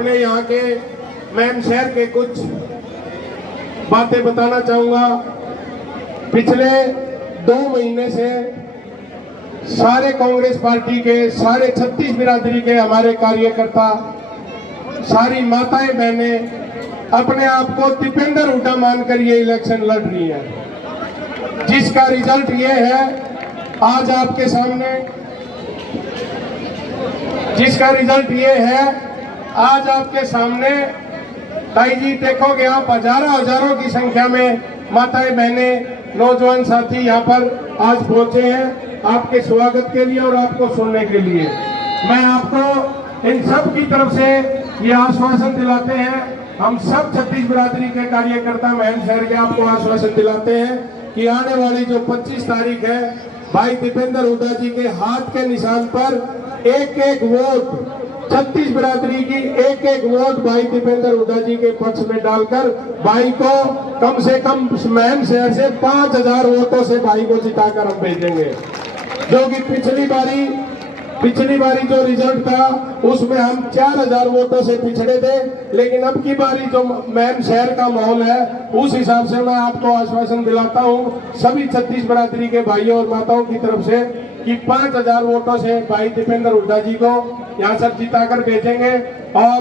अपने यहाँ के मैम शहर के कुछ बातें बताना चाहूँगा। पिछले 2 महीने से सारे कांग्रेस पार्टी के, सारे 36 बिरादरी के हमारे कार्यकर्ता, सारी माताएं बहनें अपने आप को दीपेंद्र हुड्डा मानकर ये इलेक्शन लड़ रही है, जिसका रिजल्ट ये है आज आपके सामने। जिसका रिजल्ट ये है आज आपके सामने। ताई जी देखोगे आप हजारों की संख्या में माताएं बहनें नौजवान साथी यहाँ पर आज पहुंचे हैं आपके स्वागत के लिए और आपको सुनने के लिए। मैं आपको इन सब की तरफ से ये आश्वासन दिलाते हैं, हम सब 36 बिरादरी के कार्यकर्ता महम शहर के आपको आश्वासन दिलाते हैं कि आने वाली जो 25 तारीख है भाई दीपेंद्र हुड्डा जी के हाथ के निशान पर एक वोट, 36 बिरादरी की एक वोट भाई दीपेंद्र हुड्डा जी के पक्ष में डालकर भाई को कम से कम महम शहर से 5000 वोटों से भाई को जिताकर हम भेजेंगे। जो कि पिछली बारी जो रिजल्ट था उसमें हम 4000 वोटों से पिछड़े थे, लेकिन अब की बारी जो महम शहर का माहौल है उस हिसाब से मैं आपको आश्वासन दिलाता हूं सभी 36 बिरादरी के भाइयों और माताओं की तरफ से कि 5000 वोटों से भाई दीपेंद्र हुड्डा जी को यहाँ से जिताकर भेजेंगे। और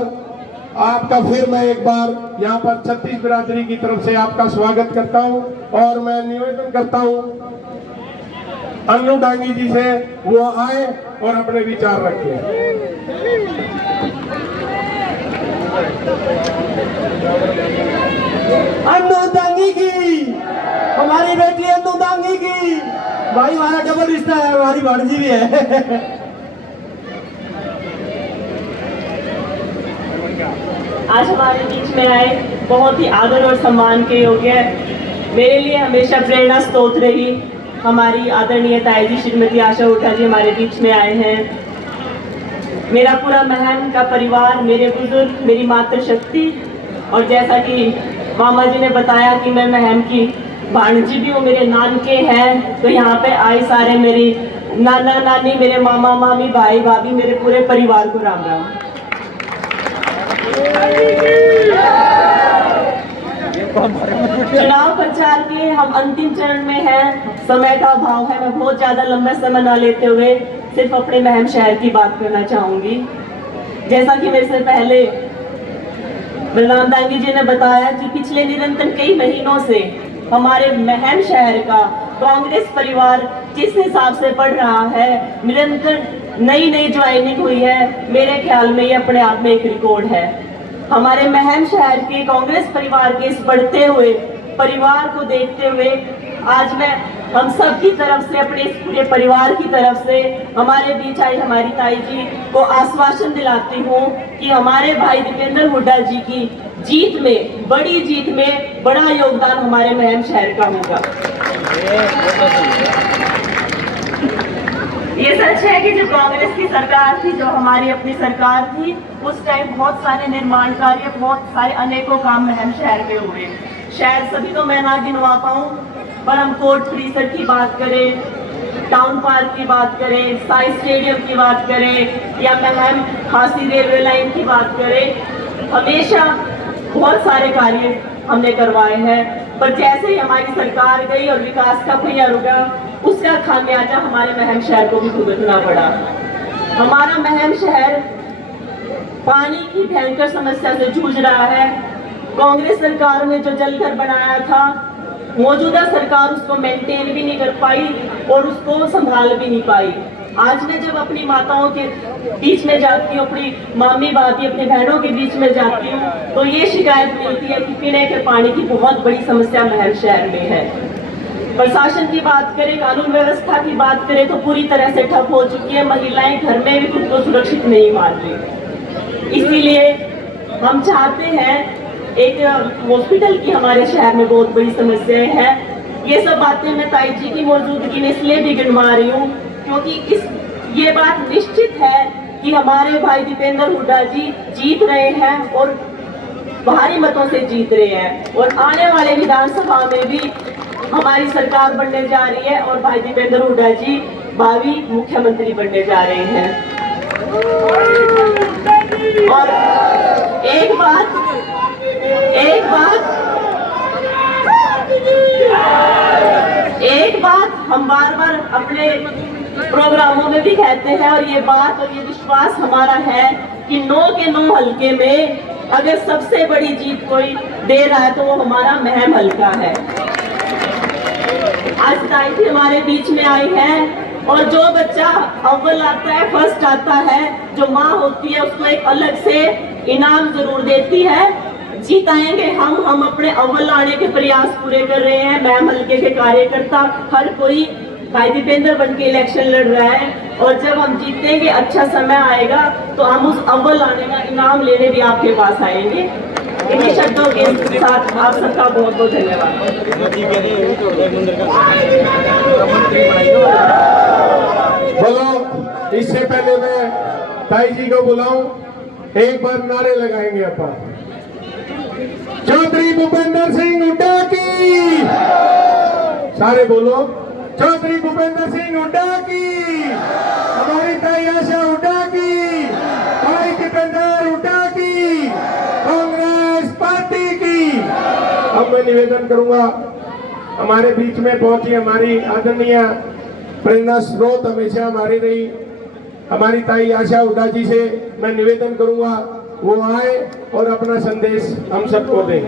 आपका फिर मैं एक बार यहाँ पर 36 बिरादरी की तरफ से आपका स्वागत करता हूँ और मैं निवेदन करता हूँ अन्नू डांगी जी से वो आए और अपने विचार रखें। अन्नू डांगी की, हमारी बेटी अन्नू डांगी की, भाई हमारा डबल रिश्ता है, हमारी भांजी भी है। आज हमारे बीच में आए बहुत ही आदर और सम्मान के योग्य, मेरे लिए हमेशा प्रेरणा स्रोत रही हमारी आदरणीय ताई जी श्रीमती आशा हुड्डा जी हमारे बीच में आए हैं। मेरा पूरा महम का परिवार, मेरे बुजुर्ग, मेरी मातृशक्ति, और जैसा कि मामा जी ने बताया कि मैं महम की भांजी भी हूँ, मेरे नानके हैं, तो यहाँ पे आए सारे मेरी नाना नानी, मेरे मामा मामी, भाई भाभी, मेरे पूरे परिवार को राम राम। चुनाव प्रचार के हम अंतिम चरण में हैं, समय का अभाव है, मैं बहुत ज्यादा लंबा समय न लेते हुए सिर्फ अपने महम शहर की बात करना चाहूंगी। जैसा कि मेरे से पहले बलराम दांगी जी ने बताया कि पिछले निरंतर कई महीनों से हमारे महम शहर का कांग्रेस परिवार जिस हिसाब से बढ़ रहा है, निरंतर नई ज्वाइनिंग हुई है, मेरे ख्याल में ये अपने आप में एक रिकॉर्ड है। हमारे महम शहर के कांग्रेस परिवार के इस बढ़ते हुए परिवार को देखते हुए आज मैं हम सब की तरफ से, अपने इस पूरे परिवार की तरफ से हमारे बीच आई हमारी ताई जी को आश्वासन दिलाती हूँ कि हमारे भाई दीपेंद्र हुड्डा जी की जीत में, बड़ी जीत में बड़ा योगदान हमारे महम शहर का होगा। ये सच है कि जो कांग्रेस की सरकार थी, जो हमारी अपनी सरकार थी, उस टाइम बहुत सारे निर्माण कार्य, बहुत सारे अनेकों काम महम शहर के हुए। शायद सभी तो मैं ना गिनवा पाऊं, पर हम कोर्ट परिसर की बात करें, टाउन पार्क की बात करें, साई स्टेडियम की बात करें या महम खासी रेलवे लाइन की बात करें, हमेशा बहुत सारे कार्य हमने करवाए हैं। पर जैसे ही हमारी सरकार गई और विकास का पहिया रुका, उसका खामियाजा हमारे महम शहर को भी भुगतना पड़ा। हमारा महम शहर पानी की भयंकर समस्या से जूझ रहा है। कांग्रेस सरकार ने जो जलघर बनाया था, मौजूदा सरकार उसको मेंटेन भी नहीं कर पाई और उसको संभाल भी नहीं पाई। आज मैं जब अपनी माताओं के बीच में जाती हूँ, अपनी मामी भाभी, अपनी बहनों के बीच में जाती हूँ, तो ये शिकायत मिलती है कि पीने के पानी की बहुत बड़ी समस्या महम शहर में है। प्रशासन की बात करें, कानून व्यवस्था की बात करें तो पूरी तरह से ठप हो चुकी है। महिलाएं घर में भी खुद को सुरक्षित नहीं मान रही। इसीलिए हम चाहते हैं, एक हॉस्पिटल की हमारे शहर में बहुत बड़ी समस्या है। ये सब बातें मैं ताई जी की मौजूदगी में इसलिए भी गिनवा रही हूँ क्योंकि ये बात निश्चित है कि हमारे भाई दीपेंद्र हुड्डा जी जीत रहे हैं और भारी मतों से जीत रहे हैं, और आने वाले विधानसभा में भी हमारी सरकार बनने जा रही है और भाई दीपेंद्र हुड्डा जी भावी मुख्यमंत्री बनने जा रहे हैं। और बार बार अपने प्रोग्रामों में भी कहते हैं और ये बात और ये विश्वास हमारा है कि 9 के 9 हलके में अगर सबसे बड़ी जीत कोई दे रहा है तो वो हमारा महम हलका है। आज ताई भी हमारे बीच में आई है और जो बच्चा अव्वल आता है, फर्स्ट आता है, जो माँ होती है उसको एक अलग से इनाम जरूर देती है। जीताएंगे हम अपने अव्वल लाने के प्रयास पूरे कर रहे हैं। महम हल्के के कार्यकर्ता हर कोई भाई दीपेंद्र बन के इलेक्शन लड़ रहा है और जब हम जीतेंगे, अच्छा समय आएगा तो हम उस अव्वल लाने का इनाम लेने भी आपके पास आएंगे। इन्हीं शब्दों के साथ आप सबका बहुत बहुत धन्यवाद। बोलो, इससे पहले मैं ताई जी को बुलाऊं, एक बार नारे लगाएंगे अपन। चौधरी भूपेंद्र सिंह हुड्डा की, सारे बोलो, चौधरी भूपेंद्र सिंह हुड्डा की, हमारी ताई आशा हुड्डा की, भाई दीपेंद्र हुड्डा की, कांग्रेस पार्टी की। अब मैं निवेदन करूंगा, हमारे बीच में पहुंची हमारी आदरणीय प्रेरणा स्रोत हमेशा हमारी रही हमारी ताई आशा हुड्डा जी से मैं निवेदन करूंगा वो आए और अपना संदेश हम सबको दें।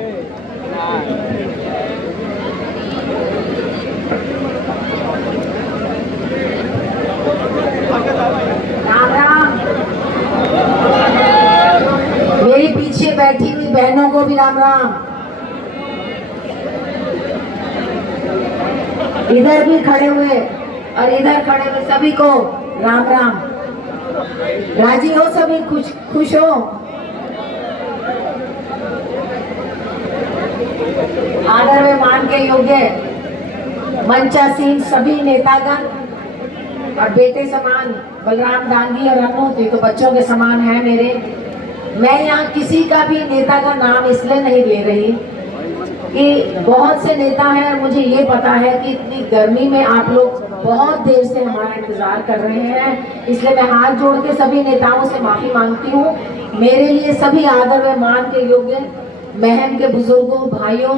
राम राम। मेरे पीछे बैठी हुई बहनों को भी राम राम। इधर भी खड़े हुए और इधर खड़े हुए सभी को राम राम। राजी हो सभी, खुश हो? आदर में मान के योग्य मंचासीन सभी नेतागण और बेटे समान बलराम दांगी और अन्नू थे तो बच्चों के समान है मेरे। मैं यहाँ किसी का भी नेता का नाम इसलिए नहीं ले रही कि बहुत से नेता हैं और मुझे ये पता है कि इतनी गर्मी में आप लोग बहुत देर से हमारा इंतजार कर रहे हैं, इसलिए मैं हाथ जोड़ के सभी नेताओं से माफी मांगती हूँ। मेरे लिए सभी आदर व मान के योग्य महम के बुजुर्गों, भाइयों,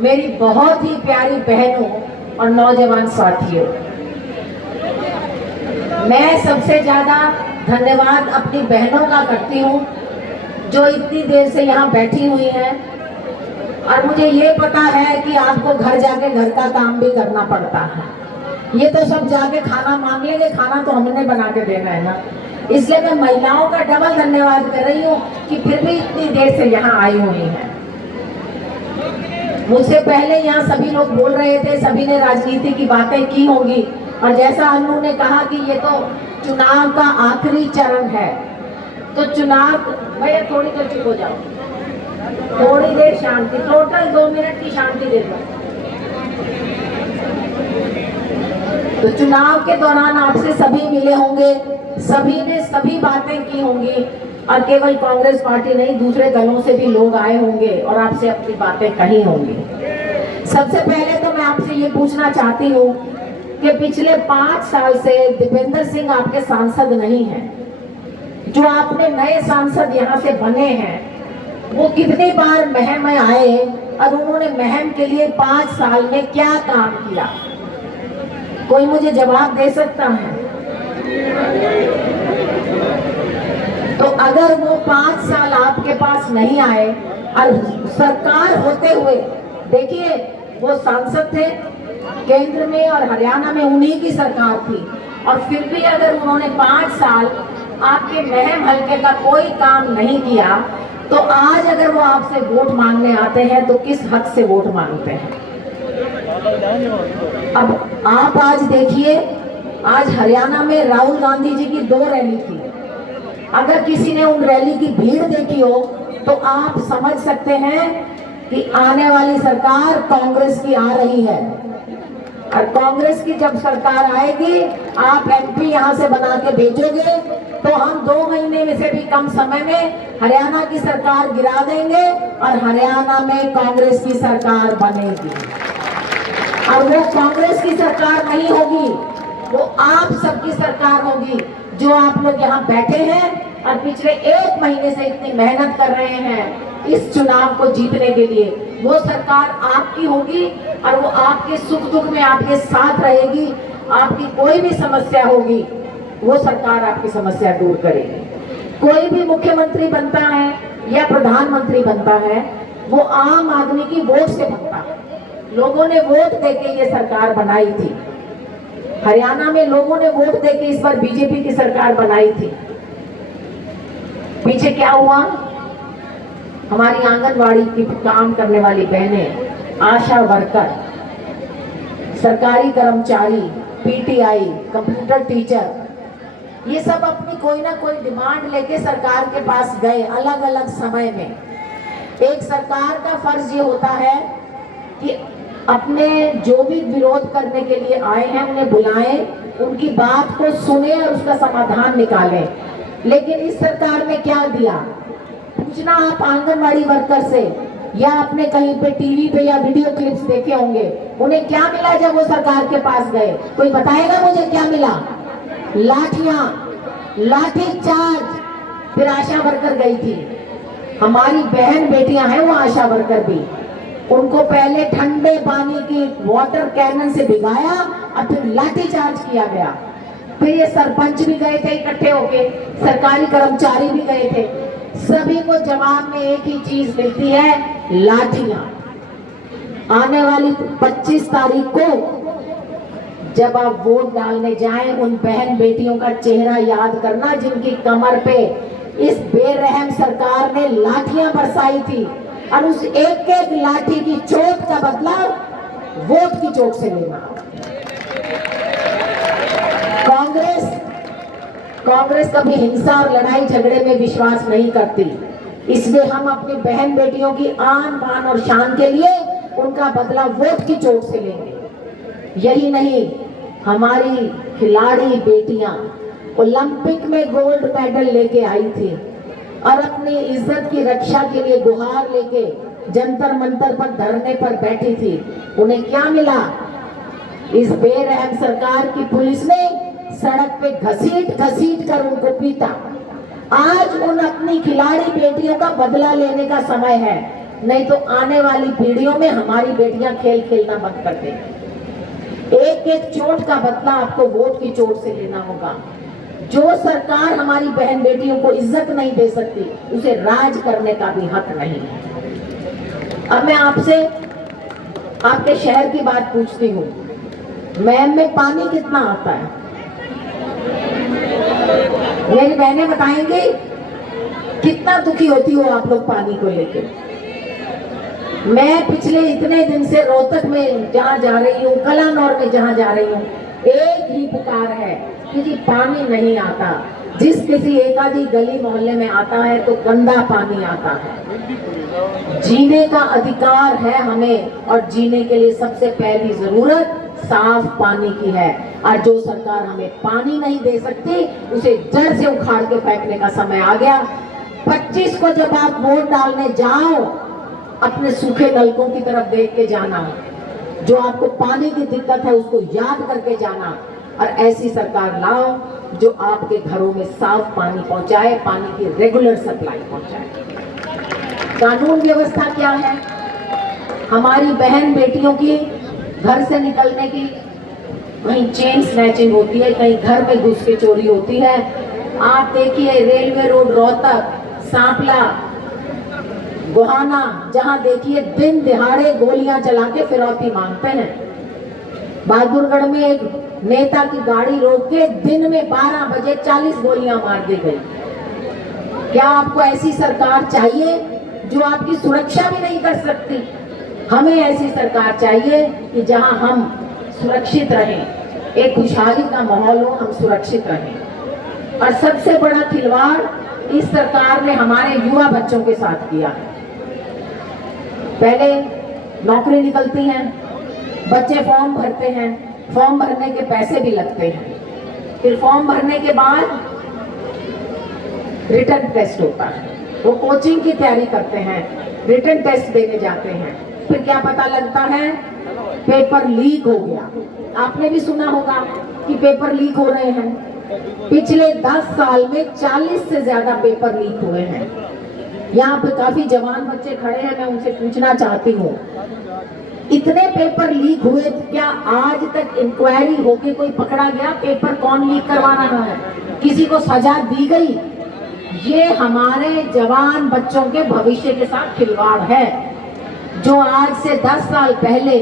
मेरी बहुत ही प्यारी बहनों और नौजवान साथियों, मैं सबसे ज्यादा धन्यवाद अपनी बहनों का करती हूँ जो इतनी देर से यहाँ बैठी हुई हैं। और मुझे ये पता है कि आपको घर जाके घर का काम भी करना पड़ता है। ये तो सब जाके खाना मांग लेंगे, खाना तो हमने बना के देना है ना। इसलिए मैं महिलाओं का डबल धन्यवाद कर रही हूँ कि फिर भी इतनी देर से यहाँ आई हुई हैं। मुझसे पहले यहाँ सभी लोग बोल रहे थे, सभी ने राजनीति की बातें की होंगी और जैसा अन्नू ने कहा कि ये तो चुनाव का आखिरी चरण है, तो चुनाव, भैया थोड़ी देर चुप हो जाओ, थोड़ी देर शांति, टोटल 2 मिनट की शांति दे दो। तो चुनाव के दौरान आपसे सभी मिले होंगे, सभी ने सभी बातें की होंगी और केवल कांग्रेस पार्टी नहीं, दूसरे दलों से भी लोग आए होंगे और आपसे अपनी बातें कही होंगी। सबसे पहले तो मैं आपसे ये पूछना चाहती हूँ कि पिछले 5 साल से दीपेंद्र सिंह आपके सांसद नहीं हैं। जो आपने नए सांसद यहाँ से बने हैं वो कितनी बार महम में आए और उन्होंने महम के लिए 5 साल में क्या काम किया? कोई मुझे जवाब दे सकता है? तो अगर वो 5 साल आपके पास नहीं आए और सरकार होते हुए, देखिए वो सांसद थे केंद्र में और हरियाणा में, उन्हीं की सरकार थी, और फिर भी अगर उन्होंने 5 साल आपके महम हल्के का कोई काम नहीं किया तो आज अगर वो आपसे वोट मांगने आते हैं तो किस हक से वोट मांगते हैं? अब आप आज देखिए, आज हरियाणा में राहुल गांधी जी की 2 रैली थी। अगर किसी ने उन रैली की भीड़ देखी हो तो आप समझ सकते हैं कि आने वाली सरकार कांग्रेस की आ रही है और कांग्रेस की जब सरकार आएगी, आप एमपी यहाँ से बना के भेजोगे तो हम 2 महीने में से भी कम समय में हरियाणा की सरकार गिरा देंगे और हरियाणा में कांग्रेस की सरकार बनेगी। और वो कांग्रेस की सरकार नहीं होगी, वो आप सबकी सरकार होगी, जो आप लोग यहाँ बैठे हैं और पिछले 1 महीने से इतनी मेहनत कर रहे हैं इस चुनाव को जीतने के लिए। वो सरकार आपकी होगी और वो आपके सुख दुख में आपके साथ रहेगी। आपकी कोई भी समस्या होगी वो सरकार आपकी समस्या दूर करेगी। कोई भी मुख्यमंत्री बनता है या प्रधानमंत्री बनता है वो आम आदमी की वोट से बनता है। लोगों ने वोट देके ये सरकार बनाई थी। हरियाणा में लोगों ने वोट देके इस बार बीजेपी की सरकार बनाई थी। पीछे क्या हुआ? हमारी आंगनवाड़ी की काम करने वाली बहनें, आशा वर्कर, सरकारी कर्मचारी, पीटीआई, कंप्यूटर टीचर, ये सब अपनी कोई ना कोई डिमांड लेके सरकार के पास गए अलग अलग समय में। एक सरकार का फर्ज ये होता है कि अपने जो भी विरोध करने के लिए आए हैं उन्हें बुलाएं, उनकी बात को सुने और उसका समाधान निकालें। लेकिन इस सरकार ने क्या दिया? पूछना आप आंगनवाड़ी वर्कर से या आपने कहीं पे टीवी पे या वीडियो क्लिप्स देखे होंगे, उन्हें क्या मिला जब वो सरकार के पास गए? कोई बताएगा मुझे क्या मिला? लाठियां, लाठी चार्ज। फिर आशा वर्कर गई थी, हमारी बहन बेटियां हैं वो आशा वर्कर भी, उनको पहले ठंडे पानी की वाटर कैनन से भिगाया और फिर लाठी चार्ज किया गया। फिर ये सरपंच भी गए थे इकट्ठे होके, सरकारी कर्मचारी भी गए थे। सभी को जवाब में एक ही चीज मिलती है, लाठियां। आने वाली 25 तारीख को जब आप वोट डालने जाएं, उन बहन बेटियों का चेहरा याद करना जिनकी कमर पे इस बेरहम सरकार ने लाठियां बरसाई थी, और उस एक एक लाठी की चोट का बदला वोट की चोट से लेना। कांग्रेस कभी हिंसा और लड़ाई झगड़े में विश्वास नहीं करती, इसलिए हम अपनी बहन बेटियों की आन बान और शान के लिए उनका बदला वोट की चोट से लेंगे। यही नहीं, हमारी खिलाड़ी बेटियां ओलंपिक में गोल्ड मेडल लेके आई थी और अपनी इज्जत की रक्षा के लिए गुहार लेके जंतर मंतर पर धरने पर बैठी थी। उन्हें क्या मिला? इस बेरहम सरकार की पुलिस ने सड़क पे घसीट घसीट कर उनको पीटा। आज उन अपनी खिलाड़ी बेटियों का बदला लेने का समय है, नहीं तो आने वाली पीढ़ियों में हमारी बेटियां खेल खेलना बंद कर देंगी। एक एक चोट का बदला आपको वोट की चोट से लेना होगा। जो सरकार हमारी बहन बेटियों को इज्जत नहीं दे सकती, उसे राज करने का भी हक नहीं है। अब मैं आपसे आपके शहर की बात पूछती हूँ, मैम में पानी कितना आता है? मेरी बहनें बताएंगी कितना दुखी होती हो आप लोग पानी को लेकर। मैं पिछले इतने दिन से रोहतक में जहाँ जा रही हूँ, कलानौर में जहाँ जा रही हूँ, एक ही पुकार है कि जी पानी नहीं आता। जिस किसी एक आधी गली मोहल्ले में आता है तो गंदा पानी आता है। जीने का अधिकार है हमें, और जीने के लिए सबसे पहली जरूरत साफ पानी की है। और जो सरकार हमें पानी नहीं दे सकती, उसे जड़ से उखाड़ के फेंकने का समय आ गया। 25 को जब आप वोट डालने जाओ, अपने सूखे नलकों की तरफ देख के जाना, जो आपको पानी की दिक्कत है उसको याद करके जाना, और ऐसी सरकार लाओ जो आपके घरों में साफ पानी पहुंचाए, पानी की रेगुलर सप्लाई पहुंचाए। कानून व्यवस्था क्या है? हमारी बहन बेटियों की घर से निकलने की, कहीं चेन स्नैचिंग होती है, कहीं घर में घुस के चोरी होती है। आप देखिए रेलवे रोड रोहतक, सांपला, गोहाना, जहां देखिए दिन दिहाड़े गोलियां चला के फिरौती मांगते हैं। बहादुरगढ़ में एक नेता की गाड़ी रोक के दिन में 12 बजे 40 गोलियां मार दी गई। क्या आपको ऐसी सरकार चाहिए जो आपकी सुरक्षा भी नहीं कर सकती? हमें ऐसी सरकार चाहिए कि जहां हम सुरक्षित रहें, एक खुशहाली का माहौल हो, हम सुरक्षित रहें। और सबसे बड़ा खिलवाड़ इस सरकार ने हमारे युवा बच्चों के साथ किया है। पहले नौकरी निकलती है, बच्चे फॉर्म भरते हैं, फॉर्म भरने के पैसे भी लगते हैं, फिर फॉर्म भरने के बाद रिटर्न टेस्ट होता है, वो कोचिंग की तैयारी करते हैं, रिटर्न टेस्ट देने जाते हैं, फिर क्या पता लगता है पेपर लीक हो गया। आपने भी सुना होगा कि पेपर लीक हो रहे हैं। पिछले 10 साल में 40 से ज्यादा पेपर लीक हुए हैं। यहाँ पे काफी जवान बच्चे खड़े हैं, मैं उनसे पूछना चाहती हूँ, इतने पेपर लीक हुए, क्या आज तक इंक्वायरी होके कोई पकड़ा गया? पेपर कौन लीक करवा रहा है? किसी को सजा दी गई? ये हमारे जवान बच्चों के भविष्य के साथ खिलवाड़ है। जो आज से 10 साल पहले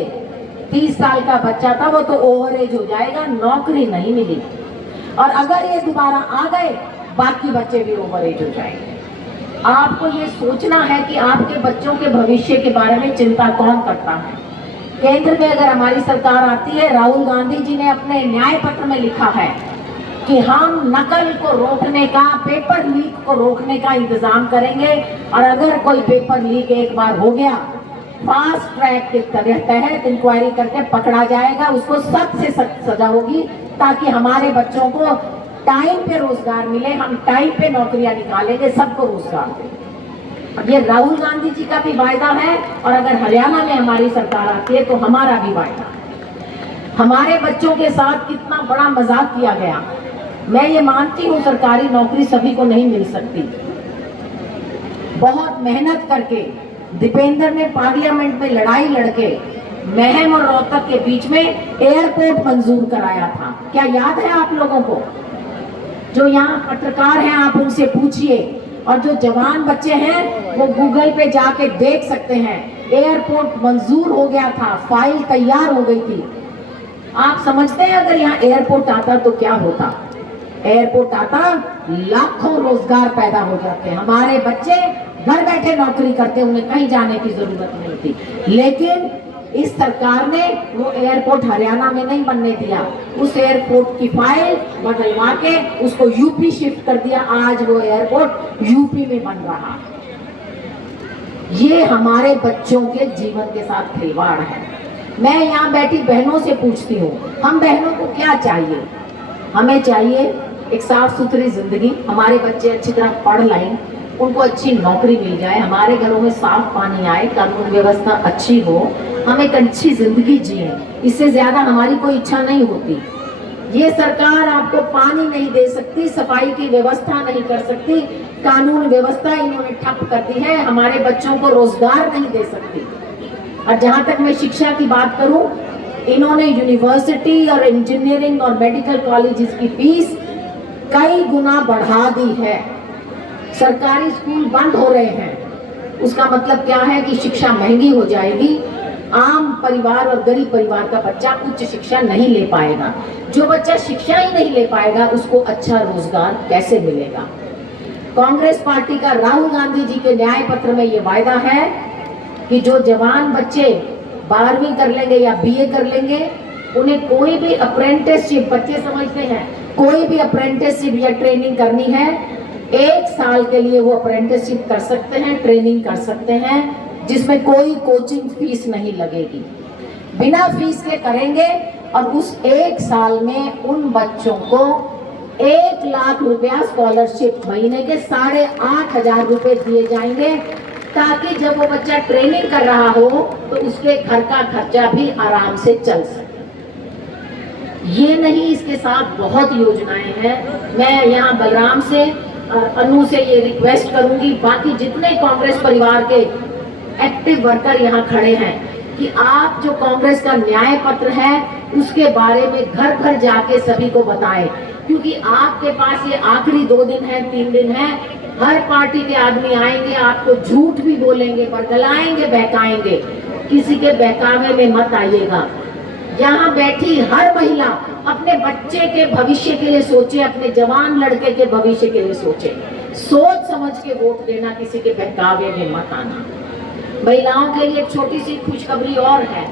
30 साल का बच्चा था, वो तो ओवर एज हो जाएगा, नौकरी नहीं मिली। और अगर ये दोबारा आ गए, बाकी बच्चे भी ओवर एज हो जाएंगे। आपको ये सोचना है कि आपके बच्चों के भविष्य के बारे में चिंता कौन करता है। केंद्र में अगर हमारी सरकार आती है, राहुल गांधी जी ने अपने न्याय पत्र में लिखा है कि हम नकल को रोकने का, पेपर लीक को रोकने का इंतजाम करेंगे, और अगर कोई पेपर लीक एक बार हो गया, फास्ट ट्रैक के तहत इंक्वायरी करके पकड़ा जाएगा, उसको सख्त से सख्त सजा होगी, ताकि हमारे बच्चों को टाइम पे रोजगार मिले, हम टाइम पे नौकरियां निकालेंगे, सबको रोजगार देंगे। ये राहुल गांधी जी का भी वायदा है, और अगर हरियाणा में हमारी सरकार आती है तो हमारा भी वायदा है। हमारे बच्चों के साथ कितना बड़ा मजाक किया गया। मैं ये मानती हूँ सरकारी नौकरी सभी को नहीं मिल सकती। बहुत मेहनत करके दीपेंद्र ने पार्लियामेंट में लड़ाई लड़के महम और रोहतक के बीच में एयरपोर्ट मंजूर कराया था। क्या याद है आप लोगों को? जो यहाँ पत्रकार हैं आप उनसे पूछिए, और जो जवान बच्चे हैं वो गूगल पे जाके देख सकते हैं। एयरपोर्ट मंजूर हो गया था, फाइल तैयार हो गई थी। आप समझते हैं अगर यहाँ एयरपोर्ट आता तो क्या होता? एयरपोर्ट आता, लाखों रोजगार पैदा हो जाते, हमारे बच्चे घर बैठे नौकरी करते, उन्हें कहीं जाने की जरूरत नहीं थी। लेकिन इस सरकार ने वो एयरपोर्ट हरियाणा में नहीं बनने दिया, उस एयरपोर्ट की फाइल बदलवा के उसको यूपी शिफ्ट कर दिया। आज वो एयरपोर्ट यूपी में बन रहा है। ये हमारे बच्चों के जीवन के साथ खिलवाड़ है। मैं यहाँ बैठी बहनों से पूछती हूँ, हम बहनों को क्या चाहिए? हमें चाहिए एक साफ सुथरी जिंदगी, हमारे बच्चे अच्छी तरह पढ़ लाएं, उनको अच्छी नौकरी मिल जाए, हमारे घरों में साफ पानी आए, कानून व्यवस्था अच्छी हो, हम एक अच्छी जिंदगी जिए। इससे ज्यादा हमारी कोई इच्छा नहीं होती। ये सरकार आपको पानी नहीं दे सकती, सफाई की व्यवस्था नहीं कर सकती, कानून व्यवस्था इन्होंने ठप कर दी है, हमारे बच्चों को रोजगार नहीं दे सकती। और जहां तक मैं शिक्षा की बात करूं, इन्होंने यूनिवर्सिटी और इंजीनियरिंग और मेडिकल कॉलेजेस की फीस कई गुना बढ़ा दी है। सरकारी स्कूल बंद हो रहे हैं, उसका मतलब क्या है कि शिक्षा महंगी हो जाएगी। आम परिवार और गरीब परिवार का बच्चा उच्च शिक्षा नहीं ले पाएगा। जो बच्चा शिक्षा ही नहीं ले पाएगा, उसको अच्छा रोजगार कैसे मिलेगा? कांग्रेस पार्टी का राहुल गांधी जी के न्याय पत्र में ये वायदा है कि जो जवान बच्चे 12वीं कर लेंगे या बीए कर लेंगे, उन्हें कोई भी अप्रेंटिसशिप, बच्चे समझते हैं, कोई भी अप्रेंटिसशिप या ट्रेनिंग करनी है, 1 साल के लिए वो अप्रेंटिसशिप कर सकते हैं, ट्रेनिंग कर सकते हैं, जिसमें कोई कोचिंग फीस नहीं लगेगी, बिना फीस के करेंगे। और उस 1 साल में उन बच्चों को 1 लाख रुपया स्कॉलरशिप, महीने के 8,500 रुपए दिए जाएंगे, ताकि जब वो बच्चा ट्रेनिंग कर रहा हो तो उसके घर का खर्चा भी आराम से चल सके। ये नहीं, इसके साथ बहुत योजनाएं हैं। मैं यहाँ बलराम से और अनु से ये रिक्वेस्ट करूंगी, बाकी जितने कांग्रेस परिवार के एक्टिव वर्कर यहाँ खड़े हैं, कि आप जो कांग्रेस का न्याय पत्र है उसके बारे में घर घर जाके सभी को बताएं, क्योंकि आपके पास ये आखिरी 2 दिन है, 3 दिन है, हर पार्टी के आदमी आएंगे, आपको झूठ भी बोलेंगे, बरगलाएंगे, बहकाएंगे। किसी के बहकावे में मत आइएगा। यहाँ बैठी हर महिला अपने बच्चे के भविष्य के लिए सोचे, अपने जवान लड़के के भविष्य के लिए सोचे, सोच समझ के वोट देना, किसी के बहकावे में मत आना। महिलाओं के लिए एक छोटी सी खुशखबरी और है,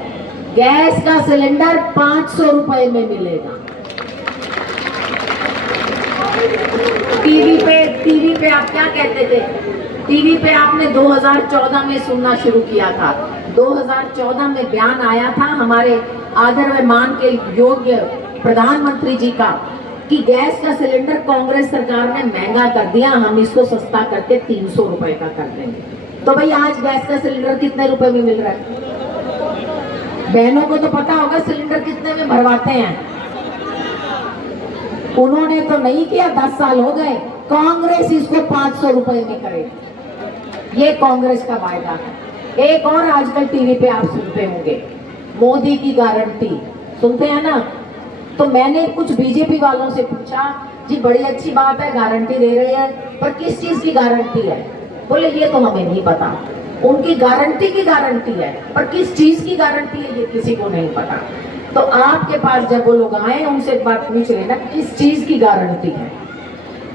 गैस का सिलेंडर 500 रुपए में मिलेगा। टीवी पे आप क्या कहते थे? टीवी पे आपने 2014 में सुनना शुरू किया था। 2014 में बयान आया था हमारे आदर व मान के योग्य प्रधानमंत्री जी का, कि गैस का सिलेंडर कांग्रेस सरकार ने महंगा कर दिया, हम इसको सस्ता करके 300 रुपए का कर देंगे। तो भाई आज गैस का सिलेंडर कितने रुपए में मिल रहा है? बहनों को तो पता होगा सिलेंडर कितने में भरवाते हैं। उन्होंने तो नहीं किया, 10 साल हो गए, कांग्रेस इसको 500 रुपए में करेगी। ये कांग्रेस का वायदा है। एक और आजकल टीवी पे आप सुनते होंगे, मोदी की गारंटी सुनते हैं ना। तो मैंने कुछ बीजेपी वालों से पूछा, जी बड़ी अच्छी बात है गारंटी दे रहे हैं, पर किस चीज की गारंटी है? बोले ये तो हमें नहीं पता। उनकी गारंटी की गारंटी है, पर किस चीज की गारंटी है ये किसी को नहीं पता। तो आपके पास जब वो लोग आए उनसे एक बात पूछ लेना, किस चीज की गारंटी है?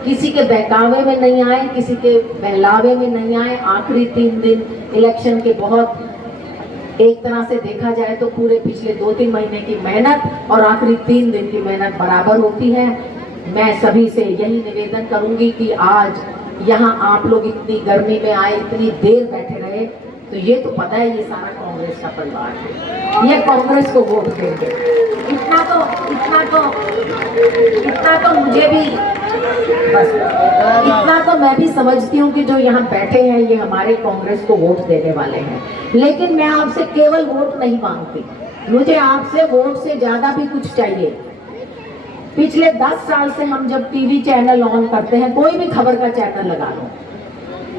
किसी के बहकावे में नहीं आए, किसी के बहलावे में नहीं आए। आखिरी 3 दिन इलेक्शन के बहुत, एक तरह से देखा जाए तो पूरे पिछले 2-3 महीने की मेहनत और आखिरी 3 दिन की मेहनत बराबर होती है। मैं सभी से यही निवेदन करूंगी कि आज यहाँ आप लोग इतनी गर्मी में आए, इतनी देर बैठे रहे, तो ये तो पता है ये सारा कांग्रेस का परिवार है, ये कांग्रेस को वोट देंगे। इतना तो मुझे भी बस इतना तो मैं भी समझती हूँ कि जो यहाँ बैठे हैं ये हमारे कांग्रेस को वोट देने वाले हैं। लेकिन मैं आपसे केवल वोट नहीं मांगती, मुझे आपसे वोट से ज्यादा भी कुछ चाहिए। पिछले 10 साल से हम जब टीवी चैनल ऑन करते हैं, कोई भी खबर का चैनल लगा लो,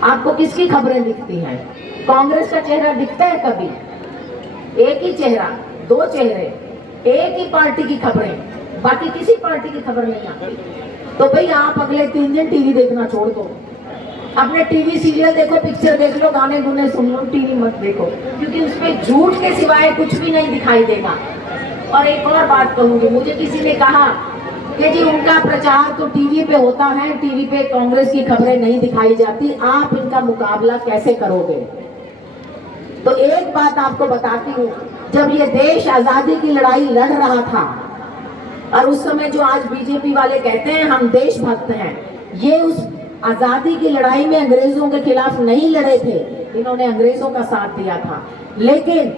आपको किसकी खबरें दिखती हैं? कांग्रेस का चेहरा दिखता है कभी? एक ही चेहरा, 2 चेहरे, एक ही पार्टी की खबरें, बाकी किसी पार्टी की खबर नहीं आती। तो भाई आप अगले 3 दिन टीवी देखना छोड़ दो, अपने टीवी सीरियल देखो, पिक्चर देख लो, गाने गुने सुन लो, टीवी मत देखो, क्योंकि उसमें झूठ के सिवाय कुछ भी नहीं दिखाई देगा। और एक और बात कहूंगी, मुझे किसी ने कहा कि जी उनका प्रचार तो टीवी पे होता है, टीवी पे कांग्रेस की खबरें नहीं दिखाई जाती, आप इनका मुकाबला कैसे करोगे? तो एक बात आपको बताती हूँ, जब ये देश आजादी की लड़ाई लड़ रहा था, और उस समय जो आज बीजेपी वाले कहते हैं हम देशभक्त हैं, ये उस आजादी की लड़ाई में अंग्रेजों के खिलाफ नहीं लड़े थे, इन्होंने अंग्रेजों का साथ दिया था। लेकिन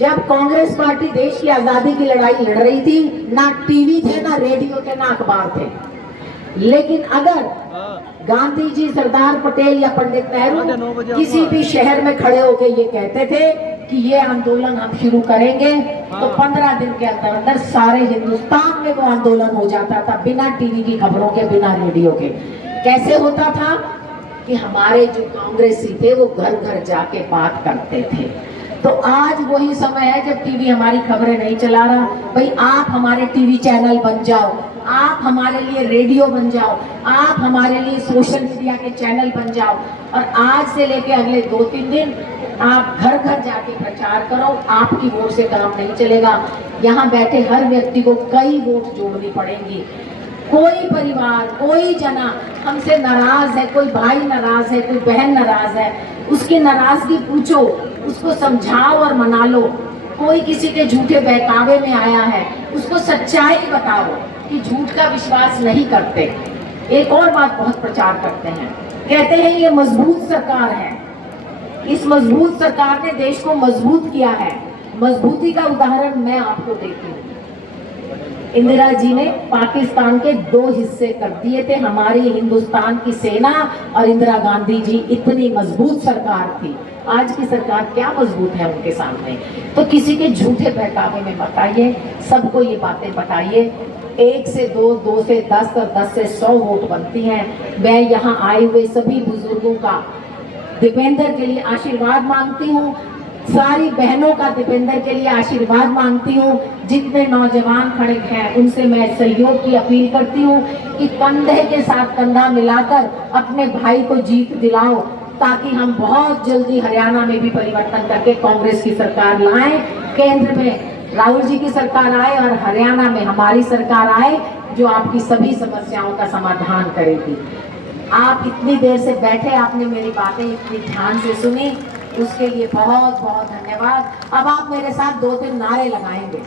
जब कांग्रेस पार्टी देश की आजादी की लड़ाई लड़ रही थी, ना टीवी थे, ना रेडियो थे, ना अखबार थे। लेकिन अगर गांधी जी, सरदार पटेल या पंडित नेहरू किसी भी शहर में खड़े होकर ये कहते थे कि ये आंदोलन हम शुरू करेंगे, तो 15 दिन के अंदर अंदर सारे हिंदुस्तान में वो आंदोलन हो जाता था, बिना टीवी की खबरों के, बिना रेडियो के। कैसे होता था कि हमारे जो कांग्रेसी थे वो घर घर जाके बात करते थे। तो आज वही समय है जब टीवी हमारी खबरें नहीं चला रहा, भाई आप हमारे टीवी चैनल बन जाओ, आप हमारे लिए रेडियो बन जाओ, आप हमारे लिए सोशल मीडिया के चैनल बन जाओ, और आज से लेके अगले 2-3 दिन आप घर घर जाके प्रचार करो। आपकी वोट से काम नहीं चलेगा, यहाँ बैठे हर व्यक्ति को कई वोट जोड़नी पड़ेंगी। कोई परिवार, कोई जना हमसे नाराज है, कोई भाई नाराज है, कोई बहन नाराज है, उसकी नाराजगी पूछो, उसको समझाओ और मना लो। कोई किसी के झूठे बहकावे में आया है, उसको सच्चाई बताओ कि झूठ का विश्वास नहीं करते। एक और बात बहुत प्रचार करते हैं, कहते हैं ये मजबूत सरकार है। इस मजबूत सरकार ने देश को मजबूत किया है। मजबूती का उदाहरण मैं आपको देती हूँ। इंदिरा जी ने पाकिस्तान के 2 हिस्से कर दिए थे, हमारी हिंदुस्तान की सेना और इंदिरा गांधी जी, इतनी मजबूत सरकार थी। आज की सरकार क्या मजबूत है उनके सामने? तो किसी के झूठे बहकावे में बताइए, सबको ये बातें बताइए। 1 से 2, 2 से 10 और 10 से 100 वोट बनती हैं। मैं यहाँ आए हुए सभी बुजुर्गों का दीपेंद्र के लिए आशीर्वाद मांगती हूँ, सारी बहनों का दीपेंद्र के लिए आशीर्वाद मांगती हूँ। जितने नौजवान खड़े हैं उनसे मैं सहयोग की अपील करती हूँ कि कंधे के साथ कंधा मिलाकर अपने भाई को जीत दिलाओ, ताकि हम बहुत जल्दी हरियाणा में भी परिवर्तन करके कांग्रेस की सरकार लाएं। केंद्र में राहुल जी की सरकार आए और हरियाणा में हमारी सरकार आए, जो आपकी सभी समस्याओं का समाधान करेगी। आप इतनी देर से बैठे, आपने मेरी बातें इतनी ध्यान से सुनी, उसके लिए बहुत बहुत धन्यवाद। अब आप मेरे साथ 2-3 नारे लगाएंगे।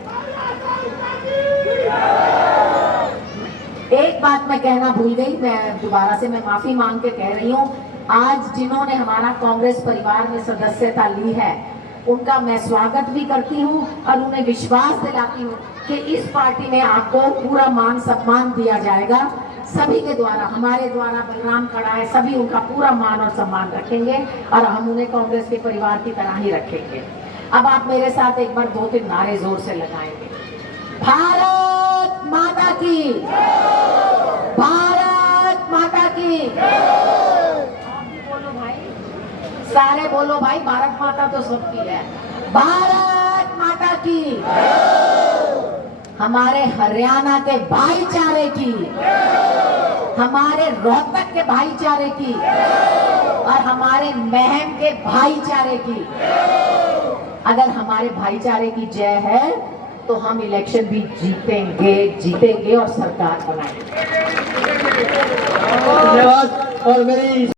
एक बात मैं कहना भूल गई, मैं दोबारा से माफी मांग के कह रही हूँ। आज जिन्होंने हमारा कांग्रेस परिवार में सदस्यता ली है, उनका मैं स्वागत भी करती हूँ और उन्हें विश्वास दिलाती हूँ कि इस पार्टी में आपको पूरा मान सम्मान दिया जाएगा। सभी के द्वारा, हमारे द्वारा, बलराम खड़ा है, सभी उनका पूरा मान और सम्मान रखेंगे और हम उन्हें कांग्रेस के परिवार की तरह ही रखेंगे। अब आप मेरे साथ एक बार 2-3 नारे जोर से लगाएंगे। भारत माता की, भारत माता की। बोलो भाई, सारे बोलो भाई, भारत माता तो सबकी है। भारत माता की, हमारे हरियाणा के भाईचारे की, हमारे रोहतक के भाईचारे की और हमारे महम के भाईचारे की। अगर हमारे भाईचारे की जय है तो हम इलेक्शन भी जीतेंगे और सरकार बनाएंगे। धन्यवाद। और मेरी